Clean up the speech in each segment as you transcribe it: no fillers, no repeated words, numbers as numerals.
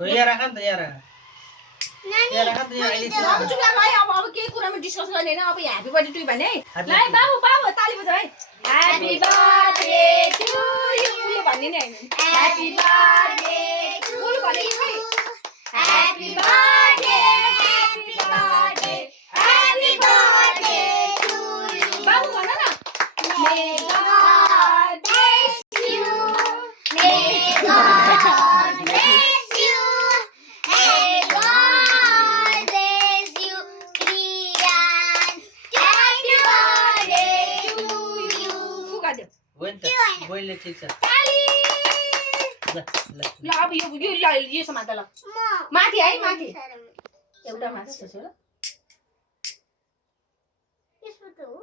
यहाँ राख न त यहाँ राख यहाँ राख न त यहाँ अहिले अब चुप लाग है अब केही कुरामा डिस्कस गर्ने हैन अब ह्यापी बर्थडे टु भने है ल है बाबु ताली बजाऊ है ह्यापी बर्थडे टु यु उले भन्ने नि हैन ह्यापी बर्थडे टु उले भन्ने नि खै ह्यापी बर्थडे टु यु बाबु भन न may God bless you may God bless you may God bless you Priyan happy birthday to you फुका दे होइन त बोइले ठीक छ ल अब यो समात ल माथि है माथि एउटा माथि छ ल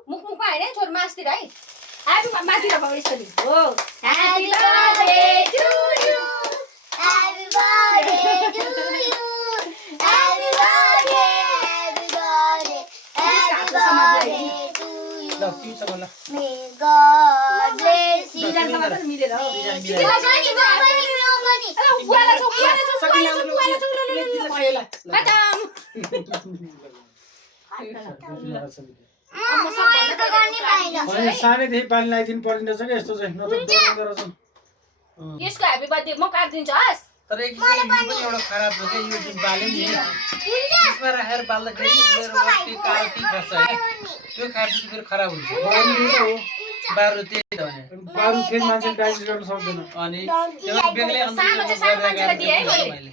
मुखमा हैन छोर मासतिर है ह्यापी माथि र भयो यसरी हो happy birthday to you happy birthday to you happy birthday happy birthday to you ल तिमीसँग ल मे गॉड ब्लेस यु जानमा पनि मिलेर हो सानैदेखि पानी लगाइदिनु पर्ने रहेछ क्या यस्तो चाहिँ नत्र डराउँदो रहेछ यसको ह्यापी बर्थडे म काट्दिन्छु हस् तर एक पनि एउटा खराब छ के यो जुन बाले नि यसमा राखेर बाल्दाखेरि मेरो वस्तु कालो टी खस्छ हैन त्यो खाएपछि फेरि खराब हुन्छ बारु त्यही त भने बारु फेरि मान्छे डाइजेस्ट गर्न सक्दैन अनि त्यो बेग्लै सानो चाहिँ सानो मान्छेलाई दिए है मैले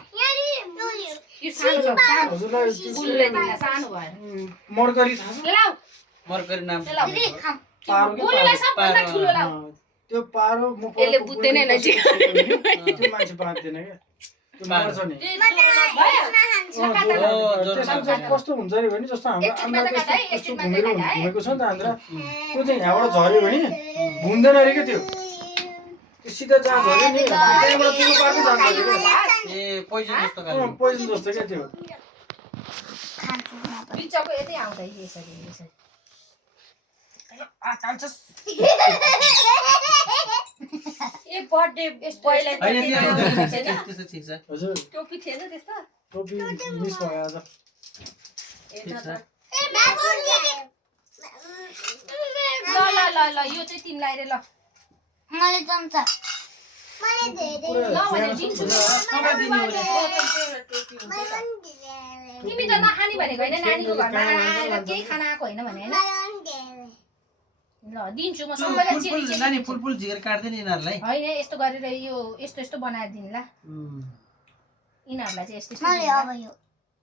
यो सानो छ हजुरलाई फुलले दिला सानो भयो मर्करी थाहा छ लाउ मर्करी नाम पारो बोलुलाई सबभन्दा ठुलो लाउ त्यो पारो म यसले बुझ्दैन हैन जी त्यो मान्छे बाँच्दैन क्या त्यो मर्छ नि त्यसको कस्तो हुन्छ अरे भने जस्तो हाम्रो आन्द्रा त्यस्तो घुमेको छ नि त आन्द्रा त्यो चाहिँ यहाँबाट झऱ्यो भने घुम्दैन अरे क्या त्यो सिधा जहाँ झऱ्यो नि त्यहाँबाट त्यो पार्दै जान्छ अरे क्या ए पोइजन जस्तो खाले पोइजन जस्तो क्या त्यो बिचको यतै आउँछ यसरी यसरी ए बर्थडे पहिला त्यस्तो ठिक छ हजुर टोपी थिएन त्यस्तो टोपी मिस भयो आज ल ल ल ल यो चाहिँ तिमीलाई रे ल मलाई चम्चा ल भने दिन्छु तिमी त नखाने भनेको होइन नानीको घरमा आएर केही खाना आएको होइन भने होइन ल दिन्छु म सबैलाई चिनी नानी फुल झिकेर काट्दैन यिनीहरूलाई होइन यस्तो गरेर यो यस्तो यस्तो बनाएर दिनु ल यिनीहरूलाई चाहिँ यस्तो यस्तो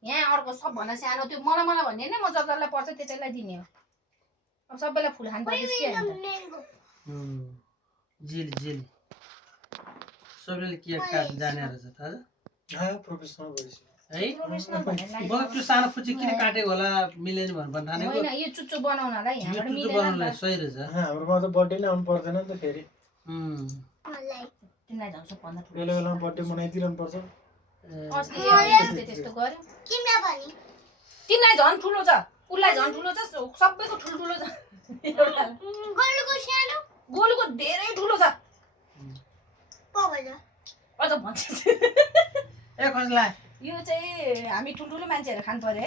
यहाँ अर्को सबभन्दा सानो त्यो मलाई भन्ने होइन म जसलाई पर्छ त्यसैलाई दिने हो अब सबैलाई फुल खानु पर्छ के जेली जेली सबैले के काट्न जाने रहेछ थाहा छ प्रोफेसनल भइसक्यो है मलाई त्यो सानो फुच्ची किन काटेको होला मिलेन भनेर ठानेको होइन यो चुच्चो बनाउनलाई यहाँबाट चुच्चो मिलेन बनाउनलाई सही रहेछ हाम्रोमा त बर्थडे नै आउनु पर्दैन नि त फेरि तिमीलाई झन् सबभन्दा ठुलो बेला बेलामा बर्थडे मनाइदिरहनु पर्छ अस्ति त्यस्तो गर्यो तिमीलाई झन् ठुलो छ उसलाई झन् ठुलो छ सबैको ठुल्ठुलो छ गोलुको धेरै ठुलो छ अझ भन्छ ए कसलाई यो चाहिँ हामी ठुल्ठुलो मान्छेहरू खानु पर्यो है